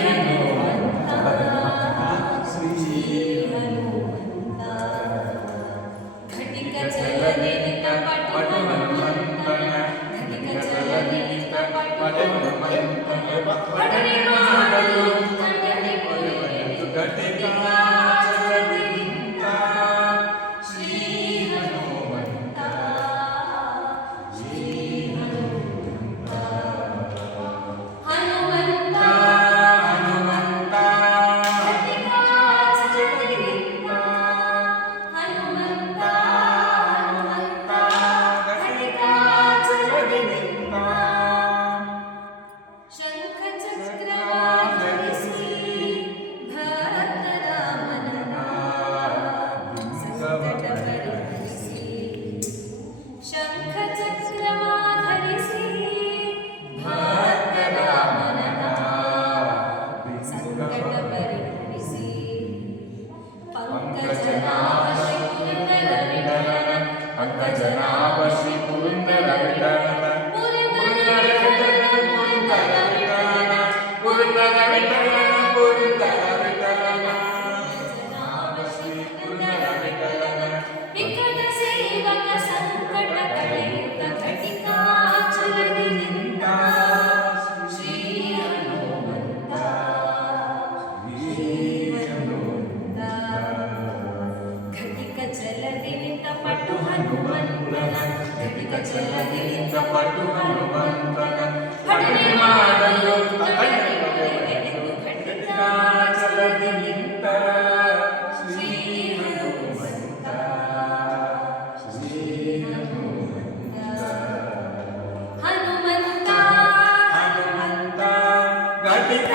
ಹನುಮಂತ ಶ್ರೀ ಹನುಮಂತ ಘಟಿಕ ಚಲನಿತ ಪಟು ಹನುಮಂತನ ಘಟಿಕ ಚಲನಿತ ಪಟು ಹನುಮಂತನ ಪಠನೆ ಮಾಡಲು ತಂಡನೆ ಪಡೆದು ಘಟಿಕ ಚಲನಿತ ಶ್ರೀ ಹನುಮಂತ ಶ್ರೀ ಹನುಮಂತ ಹನುಮಂತ ಹನುಮಂತ ಘಟಿಕ ಚಲನಿತ ಹನುಮಂತ ಹನುಮಂತ ಘಟಿಕ ಚಲನಿತ ಶಂಖ ಚಕ್ರವಾಧರಿಸಿ ಭಕ್ತರ ಮನನ ಸಂಕಟ ಪರಿಹರಿಸಿ ಶಂಖ ಚಕ್ರವಾಧರಿಸಿ ಭಕ್ತರ ಮನನ ಸಂಕಟ ಪರಿಹರಿಸಿ ಪಂಕಜನಾಭ ಶ್ರೀ ಪುರಂದರ ವಿಠಲನ ಪಂಕಜನಾಭ ಶ್ರೀ ಪುರಂದರ ವಿಠಲನ ಪುರಂದರ ವಿಠಲನ ಪುರಂದರ ವಿಠಲನ ಪುರಂದರ ವಿಠಲನ ಪಂಕಜನಾಭ ಶ್ರೀ ಪುರಂದರ ವಿಠಲನ ವಿಕಟ ಸೇವಕ ಸಂಕಟ ಕಳೆಯುತ್ತ ಘಟಿಕಾಚಲದಿ ನಿಂತ ಶ್ರೀ ಹನುಮಂತ ಶ್ರೀ ಹನುಮಂತ ಘಟಿಕ ಚಲದಿ ನಿಂತ ಪಟು ಹನುಮಂತನ ಘಟಿಕ ಚಲದಿ ನಿಂತ ಪಟು ಹನುಮಂತನ ಪಠನೆ ಮಾಡಲು ತಂಡನೆ ಪಡೆದು ಘಟಿಕಾಚಲದಿ ನಿಂತ ಶ್ರೀ ಹನುಮಂತ ಶ್ರೀ ಹನುಮಂತ ಹನುಮಂತ ಹನುಮಂತ ಘಟಿಕ